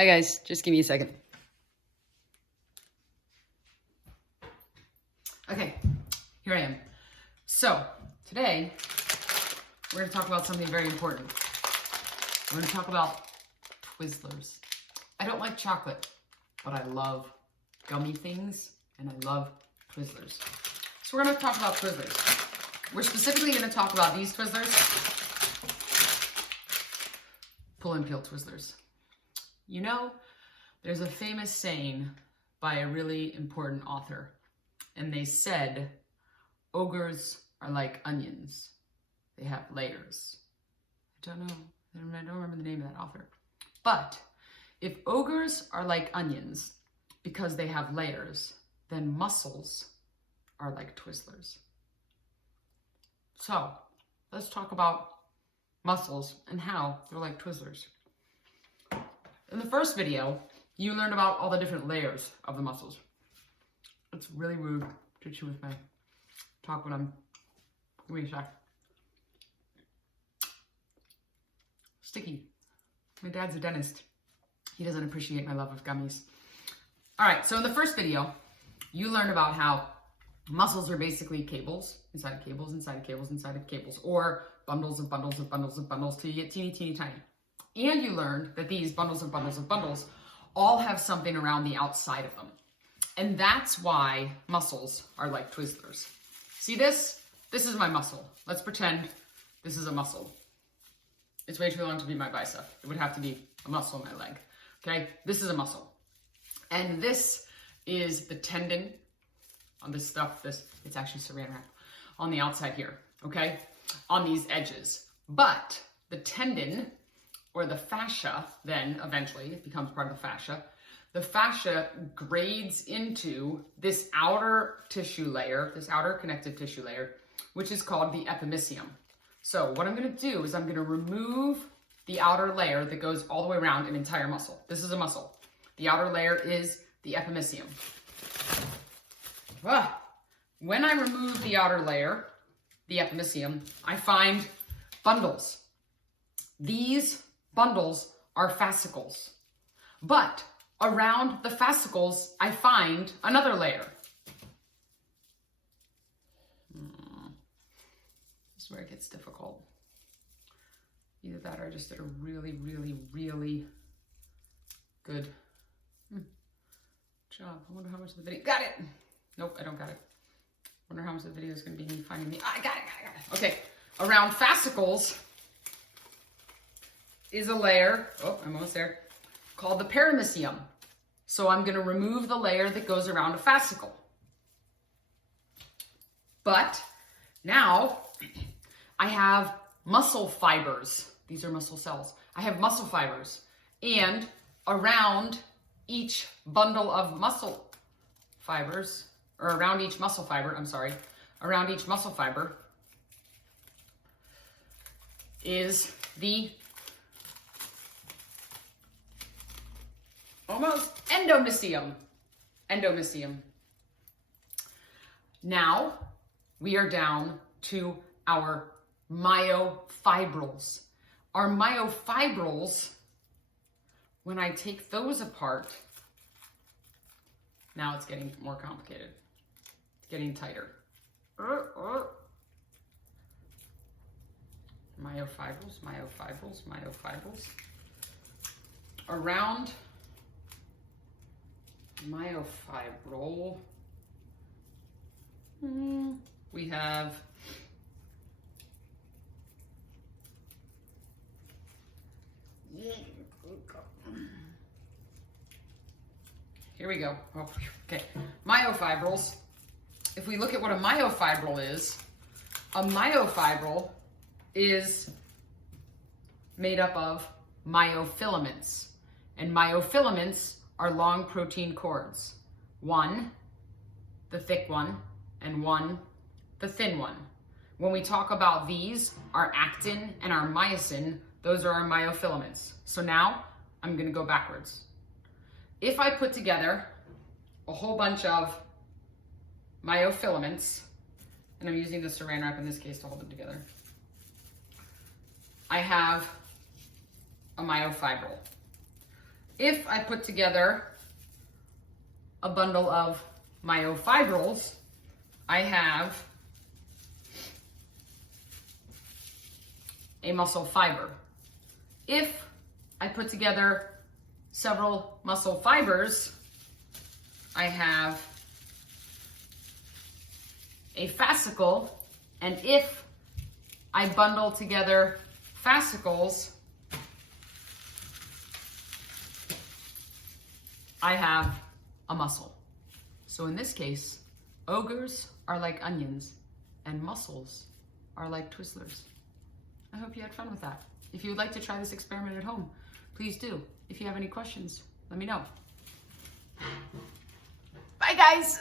Hi guys, just give me a second. Okay, here I am. So today we're going to talk about something very important. We're going to talk about Twizzlers. I don't like chocolate, but I love gummy things and I love Twizzlers. So we're going to talk about Twizzlers. We're specifically going to talk about these Twizzlers. Pull and peel Twizzlers. You know, there's a famous saying by a really important author, and they said, ogres are like onions. They have layers. I don't remember the name of that author. But if ogres are like onions because they have layers, then mussels are like Twizzlers. So let's talk about mussels and how they're like Twizzlers. In the first video, you learned about all the different layers of the mussels. It's really rude to chew with my talk when I'm, give me a sec. Sticky. My dad's a dentist. He doesn't appreciate my love of gummies. All right, so in the first video, you learned about how mussels are basically cables, inside of cables, inside of cables, inside of cables, or bundles of bundles of bundles of bundles till you get teeny, teeny, tiny. And you learned that these bundles of bundles of bundles all have something around the outside of them. And that's why mussels are like Twizzlers. See this? This is my mussel. Let's pretend this is a mussel. It's way too long to be my bicep. It would have to be a muscle in my leg. Okay, this is a mussel. And this is the tendon on this stuff. It's actually saran wrap on the outside here, okay? On these edges. But the tendon, or the fascia, then eventually it becomes part of the fascia. The fascia grades into this outer tissue layer, this outer connective tissue layer, which is called the epimysium. So what I'm gonna do is I'm gonna remove the outer layer that goes all the way around an entire muscle. This is a muscle. The outer layer is the epimysium. When I remove the outer layer, the epimysium, I find bundles. These bundles are fascicles. But around the fascicles, I find another layer. This is where it gets difficult. Either that or I just did a really, really, really good job. I wonder how much of the video, got it. Nope, I don't got it. Wonder how much of the video is gonna be me finding me. I got it. Okay, around fascicles is a layer, I'm almost there, called the perimysium. So I'm gonna remove the layer that goes around a fascicle. But now I have muscle fibers. These are muscle cells. I have muscle fibers. And around each bundle of muscle fibers, or around each muscle fiber, around each muscle fiber is the almost endomysium. Endomysium. Now we are down to our myofibrils. Our myofibrils, when I take those apart, now it's getting more complicated. It's getting tighter. Myofibrils, myofibrils, myofibrils. Around myofibril, we have here we go. Okay, myofibrils. If we look at what a myofibril is made up of myofilaments. And myofilaments are long protein cords. One, the thick one, and one, the thin one. When we talk about these, our actin and our myosin, those are our myofilaments. So now I'm gonna go backwards. If I put together a whole bunch of myofilaments, and I'm using the saran wrap in this case to hold them together, I have a myofibril. if I put together a bundle of myofibrils, I have a muscle fiber. If I put together several muscle fibers, I have a fascicle, and if I bundle together fascicles, I have a muscle. So in this case, ogres are like onions and muscles are like Twizzlers. I hope you had fun with that. If you would like to try this experiment at home, please do. If you have any questions, let me know. Bye guys.